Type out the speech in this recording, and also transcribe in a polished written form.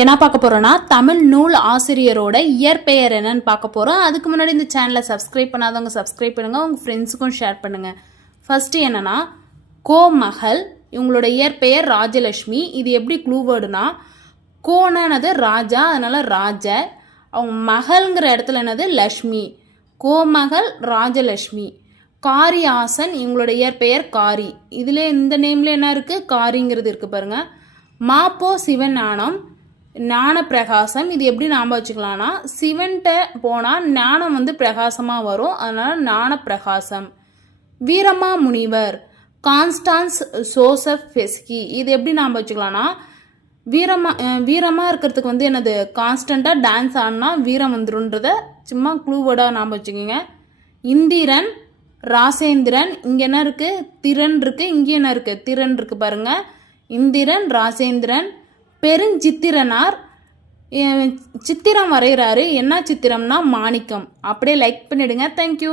என்ன பார்க்க போறோம்னா தமிழ் நூல் ஆசிரியரோட இயற்பெயர் என்னன்னு பார்க்க போறோம். அதுக்கு முன்னாடி இந்த சேனலை சப்ஸ்கிரைப் பண்ணாதவங்க சப்ஸ்கிரைப் பண்ணுங்க, உங்க ஃப்ரெண்ட்ஸுக்கும் ஷேர் பண்ணுங்க. ஃபர்ஸ்ட் என்னன்னா கோமகள், இவங்களோட இயற்பெயர் ராஜலட்சுமி. இது எப்படி க்ளூ வேர்டுனா கோனது ராஜா, அதனால ராஜ, அவங்க மகள்ங்கிற இடத்துல என்னது லக்ஷ்மி, கோமகள் ராஜலட்சுமி. காரியாசன், இவங்களோட இயற்பெயர் காரி. இதுல இந்த நேம்ல என்ன இருக்கு, காரிங்கிறது இருக்கு பாருங்க. மாப்போ சிவஞானம், ஞான பிரகாசம். இது எப்படி ஞாபகம் வச்சுக்கலாம்னா சிவன்கிட்ட போனால் ஞானம் பிரகாசமாக வரும், அதனால ஞான பிரகாசம். வீரமா முனிவர், கான்ஸ்டான்ஸ் ஜோசப் ஃபெஸ்கி. இது எப்படி ஞாபகம் வச்சுக்கலாம்னா வீரமாக இருக்கிறதுக்கு என்னது கான்ஸ்டண்ட்டாக டான்ஸ் ஆடினா வீரம் வந்துருன்றத சும்மா க்ளூவேர்டாக ஞாபகம் வச்சுக்கோங்க. இந்திரன், ராசேந்திரன். இங்கே என்ன இருக்குது, திறன் இருக்குது, இங்கே என்ன இருக்குது, திறன் இருக்குது பாருங்கள். இந்திரன், ராசேந்திரன். பெருஞ்சித்திரனார், சித்திரம் வரைகிறாரு. என்ன சித்திரம்னா மாணிக்கம். அப்படியே லைக் பண்ணிடுங்க. தேங்க்யூ.